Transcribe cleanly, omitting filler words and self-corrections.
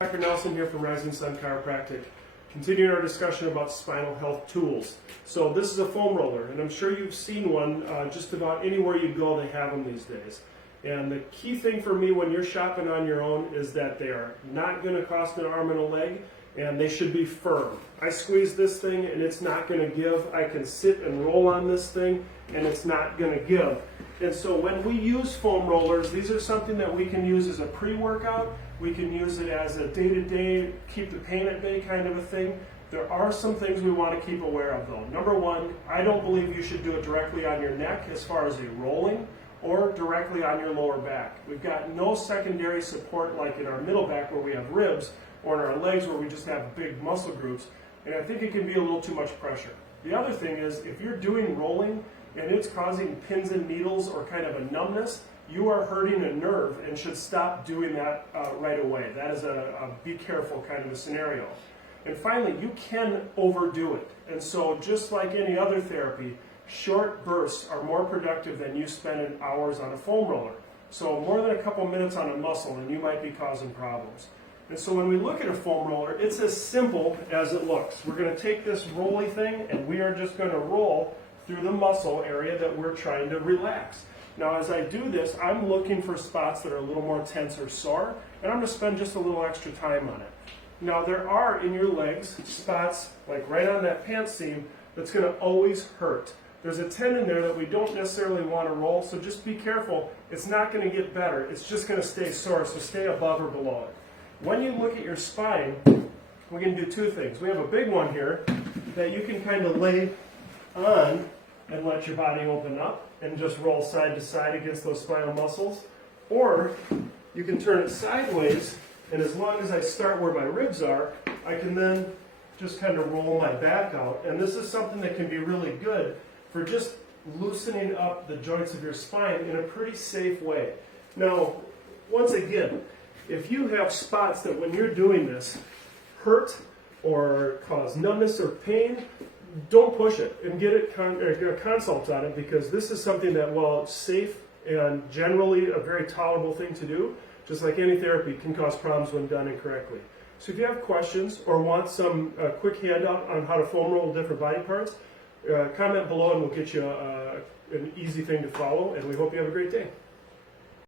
Dr. Nelson here from Rising Sun Chiropractic, continuing our discussion about spinal health tools. So this is a foam roller, and I'm sure you've seen one just about anywhere you go. They have them these days. And the key thing for me when you're shopping on your own is that they are not going to cost an arm and a leg, and they should be firm. I squeeze this thing and it's not going to give. I can sit and roll on this thing and it's not going to give. And so when we use foam rollers, these are something that we can use as a pre-workout. We can use it as a day-to-day, keep the pain at bay kind of a thing. There are some things we want to keep aware of though. Number one, I don't believe you should do it directly on your neck as far as a rolling or directly on your lower back. We've got no secondary support like in our middle back where we have ribs or in our legs where we just have big muscle groups. And I think it can be a little too much pressure. The other thing is if you're doing rolling and it's causing pins and needles or kind of a numbness, you are hurting a nerve and should stop doing that right away. That is a be careful kind of a scenario. And finally, you can overdo it. And so just like any other therapy, short bursts are more productive than you spending hours on a foam roller. So more than a couple minutes on a muscle and you might be causing problems. And so when we look at a foam roller, it's as simple as it looks. We're going to take this rolly thing and we are just going to roll through the muscle area that we're trying to relax. Now as I do this, I'm looking for spots that are a little more tense or sore, and I'm going to spend just a little extra time on it. Now there are in your legs spots, like right on that pant seam, that's going to always hurt. There's a tendon there that we don't necessarily want to roll, so just be careful. It's not going to get better. It's just going to stay sore, so stay above or below it. When you look at your spine, we can do two things. We have a big one here that you can kind of lay on and let your body open up and just roll side to side against those spinal muscles. Or you can turn it sideways, and as long as I start where my ribs are, I can then just kind of roll my back out. And this is something that can be really good for just loosening up the joints of your spine in a pretty safe way. Now, once again, if you have spots that when you're doing this hurt or cause numbness or pain, don't push it and get a consult on it, because this is something that, while it's safe and generally a very tolerable thing to do, just like any therapy, can cause problems when done incorrectly. So if you have questions or want some quick handout on how to foam roll different body parts, comment below and we'll get you an easy thing to follow, and we hope you have a great day.